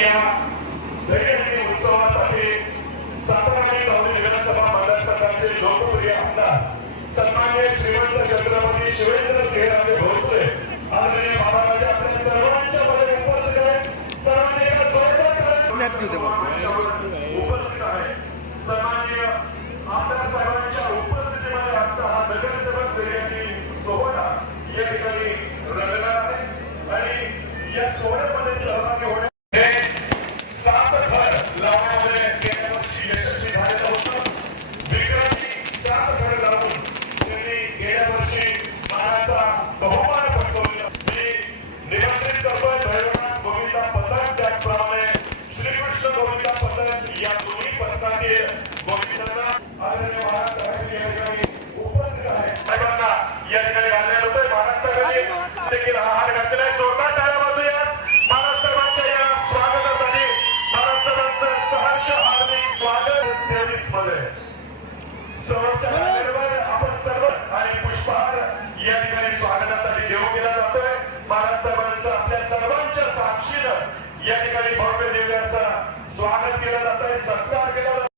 या दहीहंडी उत्सवासाठी सातारा आणि सांगली विधानसभा मतदारसंघाचे लोकप्रिय आमदार सन्माननीय श्रीमंत छत्रपती शिवेंद्रसिंहराजे भोसले आदरणीय महाराज आपल्या सर्वांच्या मध्ये उपस्थित आहेत. सर्वांनी एका जोरदार उपस्थित आहे. सन्माननीय आमदार साहेबांच्या उपस्थितीमध्ये आजचा हा नगरसेवक दहीहंडी सोहळा या ठिकाणी रंगणार आहे आणि या सोहळ्यामध्ये सहभागी होणे आपण सर्व आणि पुष्पहार या ठिकाणी स्वागतासाठी देऊ केला जातोय. महाराज साहेबांचं आपल्या सर्वांच्या साक्षीनं या ठिकाणी भव्य दिव्य असं स्वागत केलं जात आहे, सत्कार केला जातो.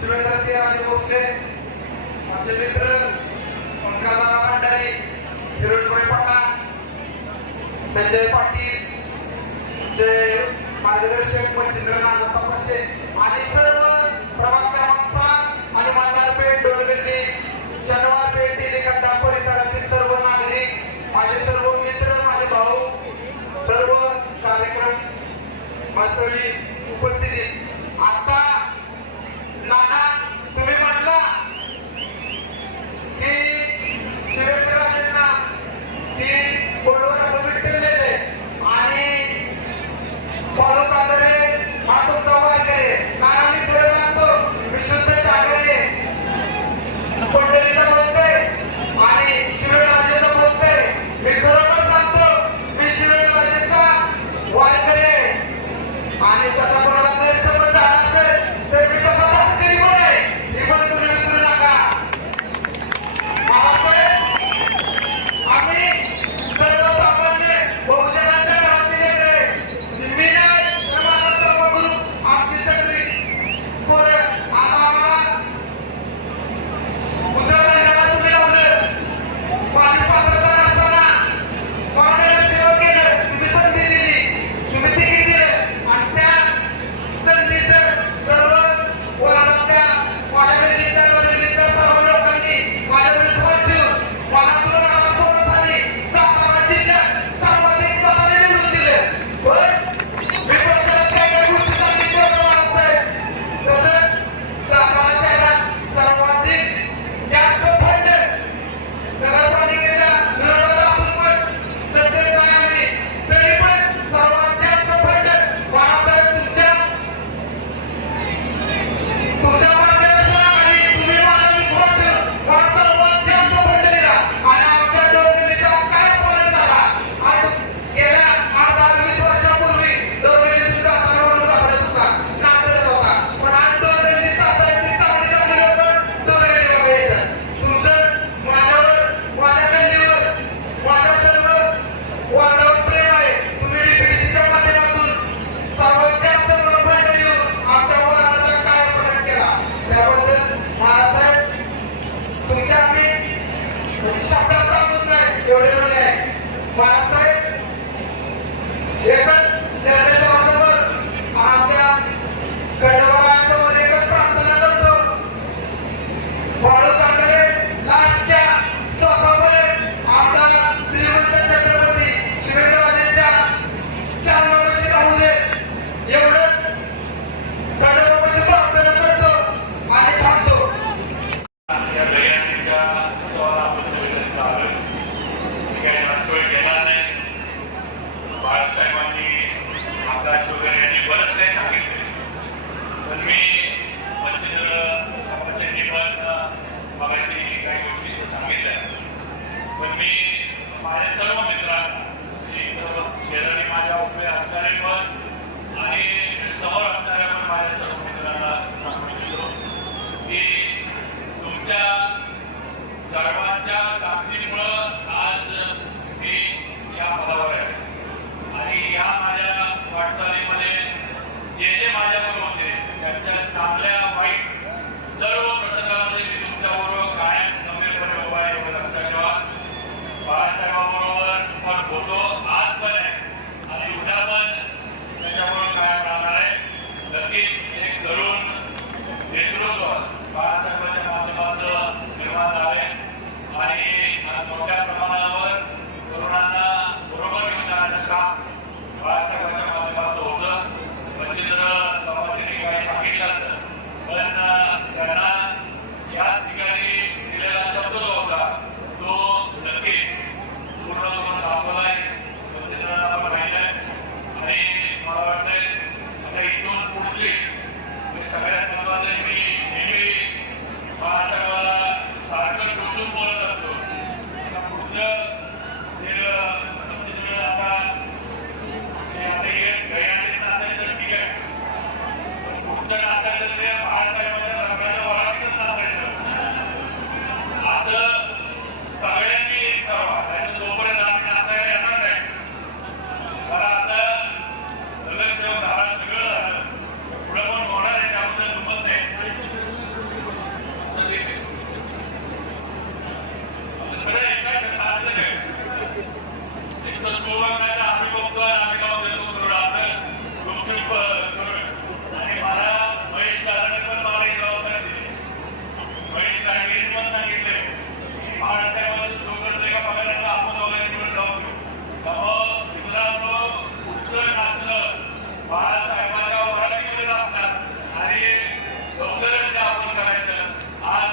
शिवेंद्रसिंहराजे भोसले, आमचे मित्र पंकजदादा भंडारी, फिरोजभाई पठाण, संजय पाटील, जे मार्गदर्शक मच्छिंद्रनाथ तपासे आणि सर्व प्रभाग क्रमांक 7 आणि मल्हारपेठ, डोरगल्ली, शनिवारपेठ, टेलीकंठा परिसरातील सर्व नागरिक, माझे सर्व मित्र, माझे भाऊ, सर्व कार्यक्रम मंडळी उपस्थित. आता नाना तुम्ही म्हणला की शिवेंद्रराजेंना की बोलवर असं विठ्ठलेले आणि फॉलो कादरे हा तुमचा वाद आहे. नाना मी खरं सांगतो, विशुद्ध शाकाहारी पंढरीचा बोलतोय आणि शिवेंद्रराजेंचा बोलतोय. मी खरोखर सांगतो, मी शिवेंद्रराजेंचा वारकरी आहे आणि कसा कोणाला गैरसमज झाला असेल तर मी कसा तरी कोण आहे हे पण तुम्ही विसरू नका. बाळासाहेब शब्दात सांगत नाही एवढे एवढे आहे महाराजसाहेब एकच जनतेसमोर आमच्या गडवरासमोर एकच प्रार्थना करतो फॉलो करणारे लास्टच्या स्वतःमुळे आमदार श्रीमंत छत्रपती शिवेंद्रराजेंच्या चांगल्यावर्षी राहू दे एवढंच गडवराशी प्रार्थना करतो आणि थांबतो. या दहीहंडीच्या उत्सवाला आपण सगळेजण आलो. मी काही नाश्ता केला नाही. बाळासाहेबांनी आकाश वगैरे यांनी बरंच काही सांगितले, पण मी मच्छिंद्रजी पण मगाशी काही गोष्टी सांगितल्या. पण मी माझ्या सर्व मित्रांना शेजारी माझ्या उभे असणारे पण आणि समोर असणाऱ्या पण माझ्या सर्व मित्रांना सांगू इच्छितो की तुमच्या सर्वांच्या ताकदीमुळं आज मी या पदावर आहे. आणि या माझ्या वाटचालीमध्ये जे जे माझ्याबरोबर होते त्यांच्या चांगल्या वाईट सर्व प्रसंगामध्ये मी तुमच्याबरोबर कायम गंभीरपणे उभा आहे एवढं लक्षात ठेवा. बाळासाहेबांबरोबर पण होतो, आज पण आहे आणि उद्या पण त्याच्याबरोबर कायम राहणार आहे. नक्कीच एक तरुण नेतृत्व बाळासाहेबांच्या माध्यमातून निर्माण झाले आणि मोठ्या प्रमाणावर तरुणांना बरोबर घेऊन जाण्याचं काम बाळासाहेबांच्या माध्यमातून होतं. मच्छिंद्र बाबाजींनी काही सांगितलं पण त्यांना याच ठिकाणी दिलेला शब्द जो होता तो नक्कीच पूर्ण करून दाखवलाय. मच्छिंद्रांना आपण राहिलंय आणि मला वाटतंय आता इथून पुढचे सगळ्यात महत्वाचं मी नेहमी बाळासाहेबाला सारखं टोचून बोलत असतो. पुढचं आता एक दहीहंडीचं नातं तर ठीक आहे, पण पुढचं नातं ते बाळासाहेबांच्या रंगाच्या वरातीतच नातायचं असं सगळ्यांनी करावा. त्याचं जोपर्यंत आम्ही नाचायला येणार नाही. मला आता लग्न झाला, सगळं झालं, पुढे पण होणार आहे, त्याबद्दल दुमत नाही. खरं एका नाचं नाही, एक तर तो बघण्याचा आम्ही बघतो आम्ही गाव देतो आणि मला महेश दादाने पण मला ही जबाबदारी दिली. महेश दादांनी पण सांगितले की बाळासाहेबांचं दोघं एका पगाराचा आपण दोघांनी मिळून जाऊ घेऊ. त्यामुळं मित्रांनो पुढचं नाचलं बाळासाहेबांच्या वरातीमध्ये असणार आणि लवकरच ते आपण करायचं. आज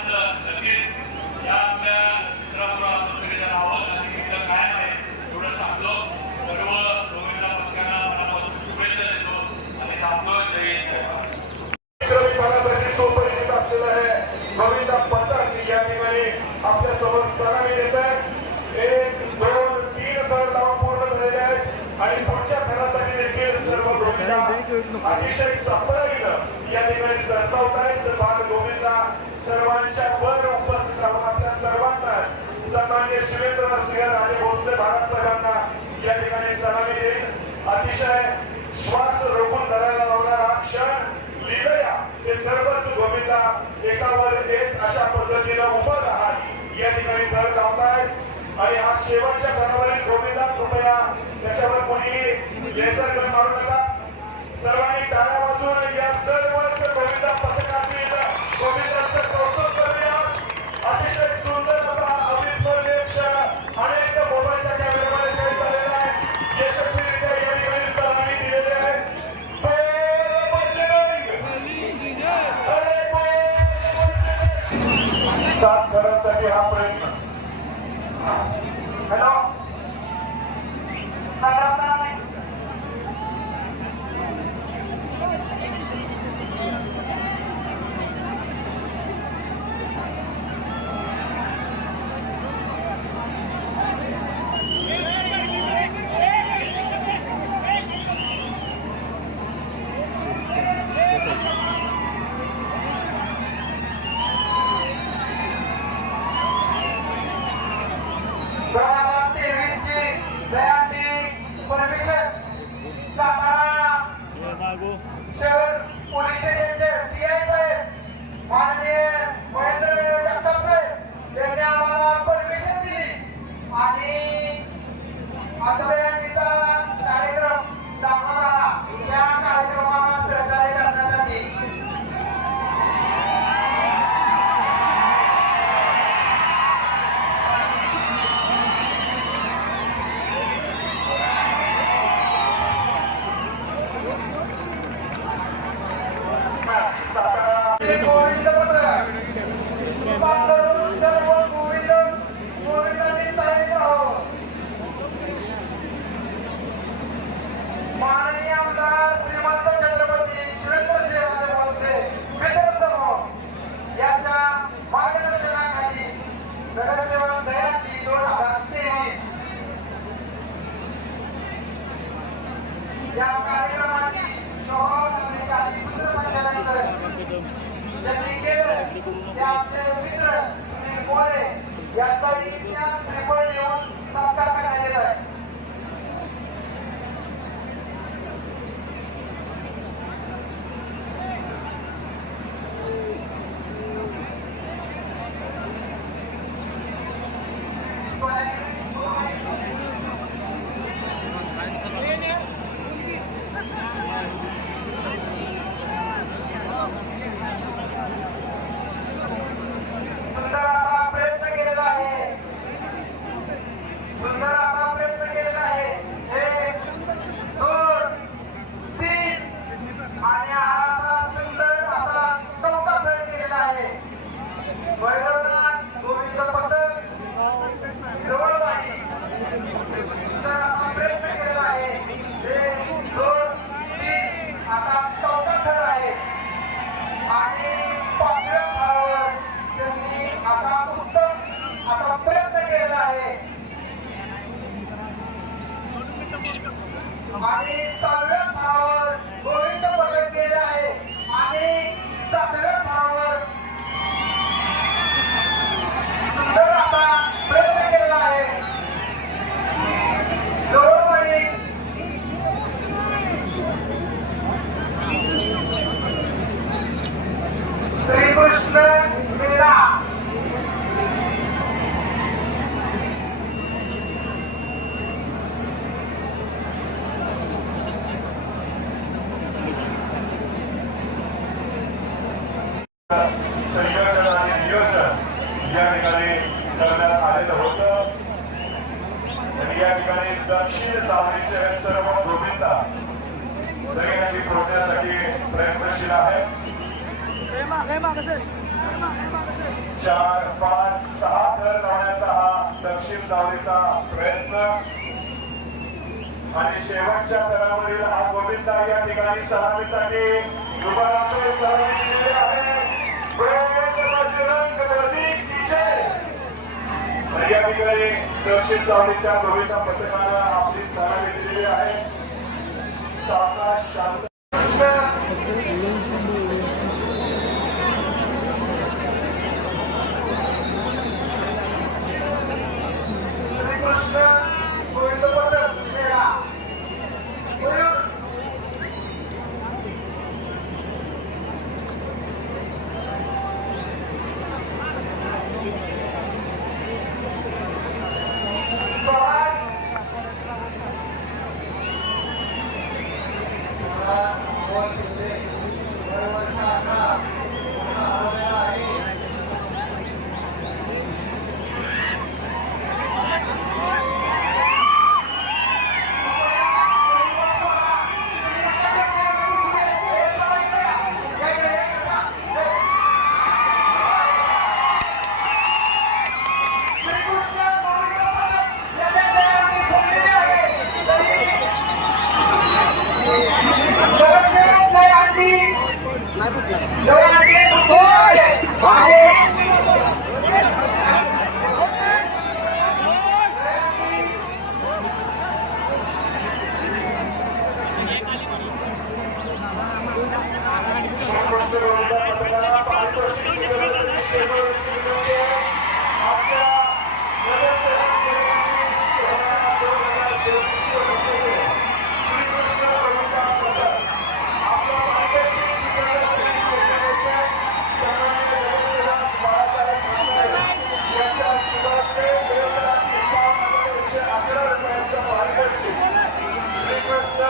नक्कीच या आपल्या मित्राबरोबर आपण सगळेजण आहोत आणि मित्र काय आहे एवढं सांगतो. सर्व गोविंदा पक्षांना मनापासून शुभेच्छा देतो आणि थांबतो. जय हिंद. सुपरिचित असलेलं आहे गोविंदा पथक या ठिकाणी आपल्या सोबत सलामी देत आहे. 1, 2, 3 थर धावा पूर्ण झालेले आहेत आणि पुढच्या थरासाठी देखील सर्व गोविंदा अतिशय चपळाईनं या ठिकाणी सरसावत आहेत. बाल गोविंदा सर्वांच्या वर उपस्थित राहून आपल्या सर्वांना सन्माननीय शिवेंद्रराजे भोसले बाळासाहेबांना या ठिकाणी सलामी देईल. अतिशय श्वास रोखून धरायला लावणारा क्षण लिहिलंया हे सर्वच गोविंदा एकावर एक अशा पद्धतीनं उभं राहत या ठिकाणी थर लावतायत आणि हा शेवटच्या थरावरील गोविंदा कृपया त्याच्यावर कोणी लेझर गन मारू नका. सर्वांनी टाळ्या वाजवून या सर्वच गोविंदा पथकातील गोविंदाचं कौतुक करूया. अतिशय सुंदर असा अविस्मरणीय क्षण अनेक मोबाईलच्या कॅमेऱ्यामध्ये कैद झालेला आहे. यशस्वीरित्या या ठिकाणी सलामी दिलेली आहे. सात घरांसाठी हा प्रयत्न. हॅलो शहर पोलीस स्टेशनचे पीआय साहेब माननीय महेंद्र जगताप साहेब यांनी आम्हाला परमिशन दिली. या कार्यक्रमाची शोभा करण्याची आधी सुंदर संचालन त्यांनी केलं ते आमचे मित्र सुनील मोरे यांचाही इतिहास श्रीफळ देऊन सत्कार करण्यात येत आहे. सुंदर असा प्रयत्न केलेला आहे. सुंदर असा प्रयत्न केलेला आहे. 1 2 3 आणि हा सुंदर असा चौथा खेळ केलेला आहे. भैरवनाथ गोविंद पथक जवळवाडी सुंदर असा प्रयत्न केलेला आहे. 1 2 3 आता चौथा खेळ आहे आणि 5व्या थरावर त्यांनी आता उत्तम असा प्रयत्न केलेला आहे आणि 6व्या थरावर गोविंद पथक केले आहे आणि 7व्या थरावर सुंदर असा प्रयत्न केलेला आहे. जवळपास श्रीकृष्ण क्रीडा संयोजन आणि नियोजन या ठिकाणी करण्यात आलेलं होतं. आणि या ठिकाणी दक्षिण सावलीचे सर्व गोविंदा सगळ्यांनी पोहोचण्यासाठी प्रयत्नशील आहेत. 4 5 6 थर लावण्याचा हा दक्षिण सावलीचा प्रयत्न आणि शेवटच्या थरावरील हा गोविंदा या ठिकाणी सलामीसाठी उभा राहतोय. सलामी दिलेली आहे. बजरंग बली की जय. आणि या ठिकाणी दक्षिण सावलीच्या गोविंदा पथकाला आपली सलामी दिलेली आहे. सावकाश शांत श्रीकृष्ण गोविंद पथक क्रीडा मयूर श्रीकृष्ण